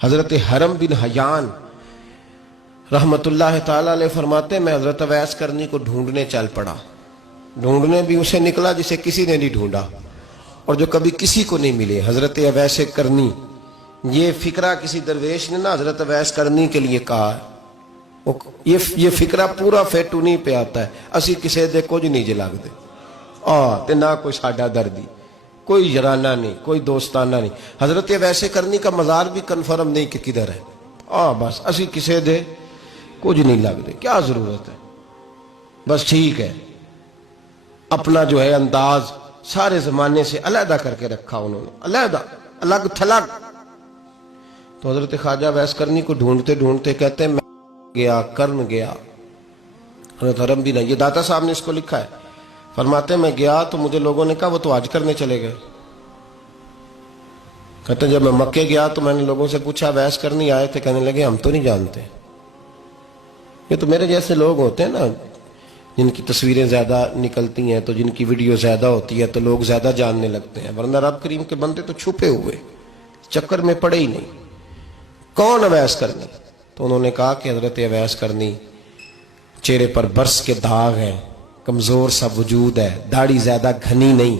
حضرت حرم بن حیان رحمت اللہ تعالی علیہ فرماتے ہیں میں حضرت اویس کرنی کو ڈھونڈنے چل پڑا. ڈھونڈنے بھی اسے نکلا جسے کسی نے نہیں ڈھونڈا اور جو کبھی کسی کو نہیں ملے. حضرت اویس کرنی، یہ فکرہ کسی درویش نے نا حضرت اویس کرنی کے لیے کہا ہے. یہ فکرہ پورا فیٹو نہیں پہ آتا ہے. اسی کسی دے کچھ نہیں جے لگ دے تے نہ کوئی ساڈا دردی، کوئی جرانہ نہیں، کوئی دوستانہ نہیں. حضرت اویس کرنی کا مزار بھی کنفرم نہیں کہ کدھر ہے. بس اسی کسی دے کچھ نہیں لگ دے. کیا ضرورت ہے؟ بس ٹھیک ہے، اپنا جو ہے انداز سارے زمانے سے علیحدہ کر کے رکھا انہوں نے، علیحدہ، الگ تھلگ. تو حضرت خواجہ اویس کرنی کو ڈھونڈتے ڈھونڈتے کہتے ہیں میں گیا، کرن گیا. حضرت حرم بھی نہیں، یہ داتا صاحب نے اس کو لکھا ہے. فرماتے ہیں میں گیا تو مجھے لوگوں نے کہا وہ تو حج کرنے چلے گئے. کہتے ہیں جب میں مکے گیا تو میں نے لوگوں سے پوچھا اویس کرنی آئے تھے؟ کہنے لگے ہم تو نہیں جانتے. یہ تو میرے جیسے لوگ ہوتے ہیں نا جن کی تصویریں زیادہ نکلتی ہیں تو جن کی ویڈیو زیادہ ہوتی ہے تو لوگ زیادہ جاننے لگتے ہیں، ورنہ رب کریم کے بندے تو چھپے ہوئے چکر میں پڑے ہی نہیں. کون اویس کرنی؟ تو انہوں نے کہا کہ حضرت اویس کرنی، چہرے پر برس کے داغ ہیں، کمزور سا وجود ہے، داڑھی زیادہ گھنی نہیں.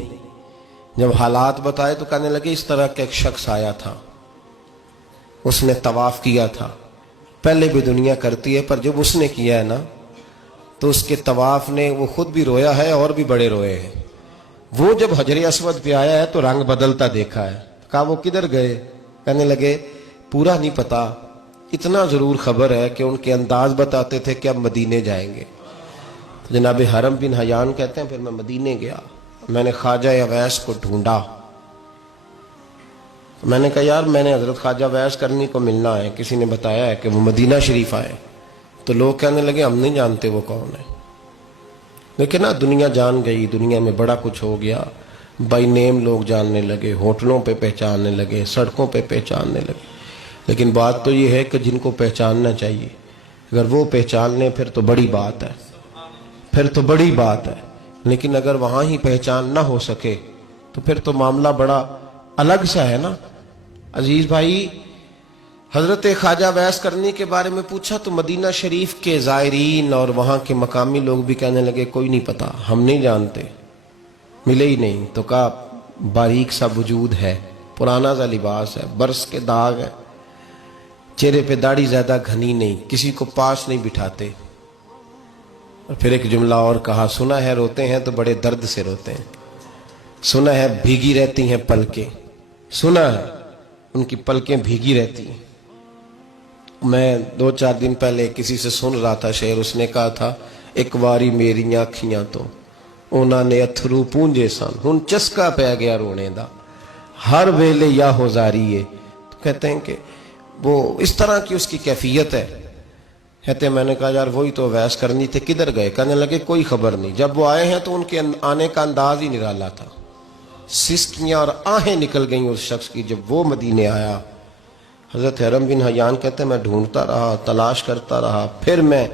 جب حالات بتائے تو کہنے لگے اس طرح کا ایک شخص آیا تھا، اس نے طواف کیا تھا. پہلے بھی دنیا کرتی ہے پر جب اس نے کیا ہے نا تو اس کے طواف نے وہ خود بھی رویا ہے اور بھی بڑے روئے ہیں. وہ جب حجر اسود پہ آیا ہے تو رنگ بدلتا دیکھا ہے. کہا وہ کدھر گئے؟ کہنے لگے پورا نہیں پتا، اتنا ضرور خبر ہے کہ ان کے انداز بتاتے تھے کہ اب مدینے جائیں گے. جناب حرم بن حیان کہتے ہیں پھر میں مدینے گیا، میں نے خواجہ اویس کو ڈھونڈا. میں نے کہا یار میں نے حضرت خواجہ اویس کرنی کو ملنا ہے، کسی نے بتایا ہے کہ وہ مدینہ شریف آئے. تو لوگ کہنے لگے ہم نہیں جانتے وہ کون ہے. لیکن نا دنیا جان گئی، دنیا میں بڑا کچھ ہو گیا، بائی نیم لوگ جاننے لگے، ہوٹلوں پہ پہچاننے لگے، سڑکوں پہ پہچاننے لگے. لیکن بات تو یہ ہے کہ جن کو پہچاننا چاہیے اگر وہ پہچان لیں پھر تو بڑی بات ہے، پھر تو بڑی بات ہے. لیکن اگر وہاں ہی پہچان نہ ہو سکے تو پھر تو معاملہ بڑا الگ سا ہے نا. عزیز بھائی، حضرت خواجہ اویس کرنی کے بارے میں پوچھا تو مدینہ شریف کے زائرین اور وہاں کے مقامی لوگ بھی کہنے لگے کوئی نہیں پتا، ہم نہیں جانتے، ملے ہی نہیں. تو کہا باریک سا وجود ہے، پرانا سا لباس ہے، برس کے داغ ہے، چہرے پہ داڑھی زیادہ گھنی نہیں، کسی کو پاس نہیں بٹھاتے. اور پھر ایک جملہ اور کہا سنا ہے روتے ہیں تو بڑے درد سے روتے ہیں، سنا ہے بھیگی رہتی ہیں پلکیں، سنا ہے ان کی پلکیں بھیگی رہتی ہیں. میں 2-4 دن پہلے کسی سے سن رہا تھا شعر، اس نے کہا تھا ایک واری میری آنکھیاں تو انہوں نے اتھرو پونجے سن ہن چسکا پہ گیا رونے دا ہر ویلے یا ہوزاری ہے. تو کہتے ہیں کہ وہ اس طرح کی اس کی کیفیت ہے. کہتے ہیں میں نے کہا یار وہی تو اویس کرنی تھے، کدھر گئے؟ کہنے لگے کوئی خبر نہیں. جب وہ آئے ہیں تو ان کے آنے کا انداز ہی نرالا تھا، سسکیاں اور آہیں نکل گئیں اس شخص کی جب وہ مدینے آیا. حضرت حرم بن حیان کہتے ہیں میں ڈھونڈتا رہا، تلاش کرتا رہا، پھر میں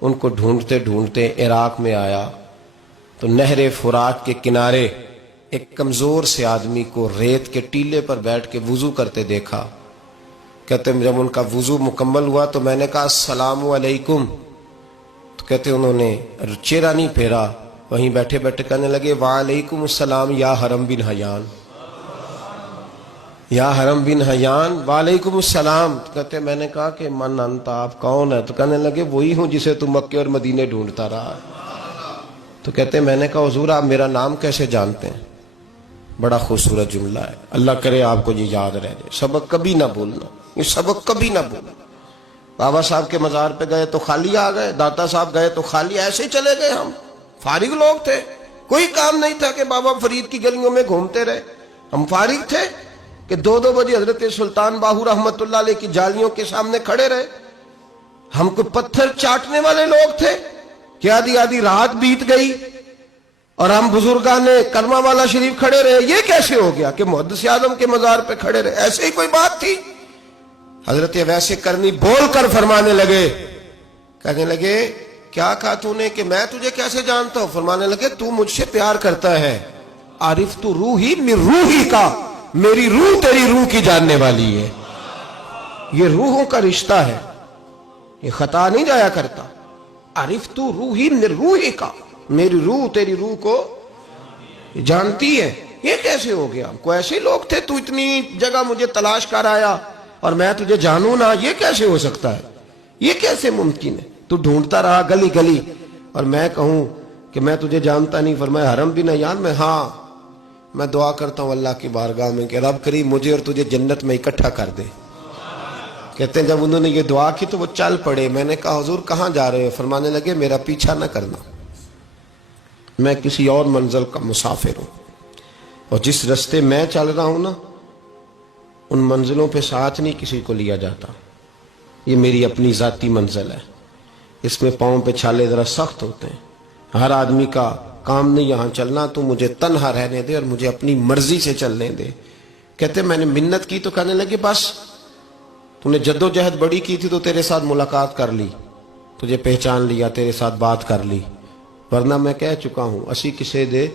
ان کو ڈھونڈتے ڈھونڈتے عراق میں آیا تو نہر فرات کے کنارے ایک کمزور سے آدمی کو ریت کے ٹیلے پر بیٹھ کے وضو کرتے دیکھا. کہتے ہیں جب ان کا وضو مکمل ہوا تو میں نے کہا السلام علیکم. تو کہتے ہیں انہوں نے چہرہ نہیں پھیرا، وہیں بیٹھے بیٹھے کہنے لگے وعلیکم السلام یا حرم بن حیان، یا حرم بن حیان وعلیکم السلام. تو کہتے ہیں میں نے کہا کہ من انت، آپ کون ہے؟ تو کہنے لگے وہی ہوں جسے تم مکے اور مدینے ڈھونڈتا رہا. تو کہتے ہیں میں نے کہا حضور آپ میرا نام کیسے جانتے ہیں؟ بڑا خوبصورت جملہ ہے، اللہ کرے آپ کو یہ یاد رہ جائے. سبق کبھی نہ بھولنا، یہ سبق کبھی نہ بھولنا. بابا صاحب کے مزار پہ گئے تو خالی آ گئے، داتا صاحب گئے تو خالی ایسے ہی چلے گئے. ہم فارغ لوگ تھے، کوئی کام نہیں تھا کہ بابا فرید کی گلیوں میں گھومتے رہے. ہم فارغ تھے کہ 2 بجے حضرت سلطان باہو رحمت اللہ علیہ کی جالیوں کے سامنے کھڑے رہے. ہم کو پتھر چاٹنے والے لوگ تھے کہ آدھی رات بیت گئی اور ہم بزرگان کرما والا شریف کھڑے رہے. یہ کیسے ہو گیا کہ محدث اعظم کے مزار پہ کھڑے رہے؟ ایسے ہی کوئی بات تھی؟ حضرت اویس کرنی بول کر فرمانے لگے، کہنے لگے کیا کہا تو نے کہ میں تجھے کیسے جانتا ہوں؟ فرمانے لگے تو مجھ سے پیار کرتا ہے، عارف تو روحی من روحی کا، میری روح تیری روح کی جاننے والی ہے. یہ روحوں کا رشتہ ہے، یہ خطا نہیں جایا کرتا. عرفت روحی من روحی کا، میری روح تیری روح کو جانتی ہے. یہ کیسے ہو گیا؟ کوئی ایسے لوگ تھے تو اتنی جگہ مجھے تلاش کر آیا اور میں تجھے جانوں نہ؟ یہ کیسے ہو سکتا ہے؟ یہ کیسے ممکن ہے؟ تو ڈھونڈتا رہا گلی گلی اور میں کہوں کہ میں تجھے جانتا نہیں. فرمایا حرم بھی نہ یاد؟ میں دعا کرتا ہوں اللہ کی بارگاہ میں کہ رب کریم مجھے اور تجھے جنت میں اکٹھا کر دے. کہتے ہیں جب انہوں نے یہ دعا کی تو وہ چل پڑے. میں نے کہا حضور کہاں جا رہے ہو؟ فرمانے لگے میرا پیچھا نہ کرنا، میں کسی اور منزل کا مسافر ہوں، اور جس رستے میں چل رہا ہوں نا ان منزلوں پہ ساتھ نہیں کسی کو لیا جاتا. یہ میری اپنی ذاتی منزل ہے، اس میں پاؤں پہ چھالے ذرا سخت ہوتے ہیں. ہر آدمی کا کام نہیں یہاں چلنا، تو مجھے تنہا رہنے دے اور مجھے اپنی مرضی سے چلنے دے. کہتے میں نے منت کی تو کہنے لگے بس تو نے جد و جہد بڑی کی تھی تو تیرے ساتھ ملاقات کر لی، تجھے پہچان لیا، تیرے ساتھ بات کر لی، ورنہ میں کہہ چکا ہوں اسی کسے دے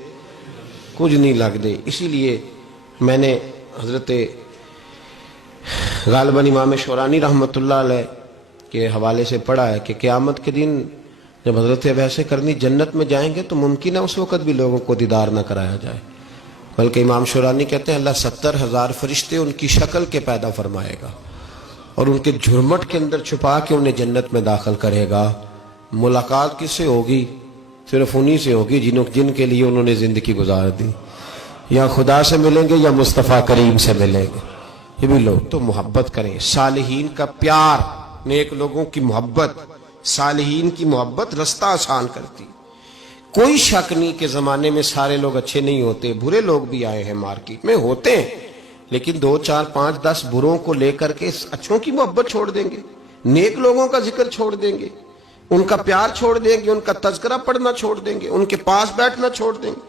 کچھ نہیں لگ دے. اسی لیے میں نے حضرت غالباً امام شورانی رحمۃ اللہ علیہ کے حوالے سے پڑھا ہے کہ قیامت کے دن جب حضرت ویسے کرنی جنت میں جائیں گے تو ممکن ہے اس وقت بھی لوگوں کو دیدار نہ کرایا جائے، بلکہ امام شورانی کہتے ہیں اللہ 70,000 فرشتے ان کی شکل کے پیدا فرمائے گا اور ان کے جھرمٹ کے اندر چھپا کے انہیں جنت میں داخل کرے گا. ملاقات کس سے ہوگی؟ صرف انہی سے ہوگی جن کے لیے انہوں نے زندگی گزار دی. یا خدا سے ملیں گے یا مصطفیٰ کریم سے ملیں گے. یہ بھی لوگ تو محبت کریں، صالحین کا پیار، نیک لوگوں کی محبت، صالحین کی محبت رستہ آسان کرتی. کوئی شک نہیں کہ زمانے میں سارے لوگ اچھے نہیں ہوتے، برے لوگ بھی آئے ہیں مارکیٹ میں، ہوتے ہیں، لیکن 2 4 5 10 بروں کو لے کر کے اچھوں کی محبت چھوڑ دیں گے، نیک لوگوں کا ذکر چھوڑ دیں گے، ان کا پیار چھوڑ دیں گے، ان کا تذکرہ پڑھنا چھوڑ دیں گے، ان کے پاس بیٹھنا چھوڑ دیں گے.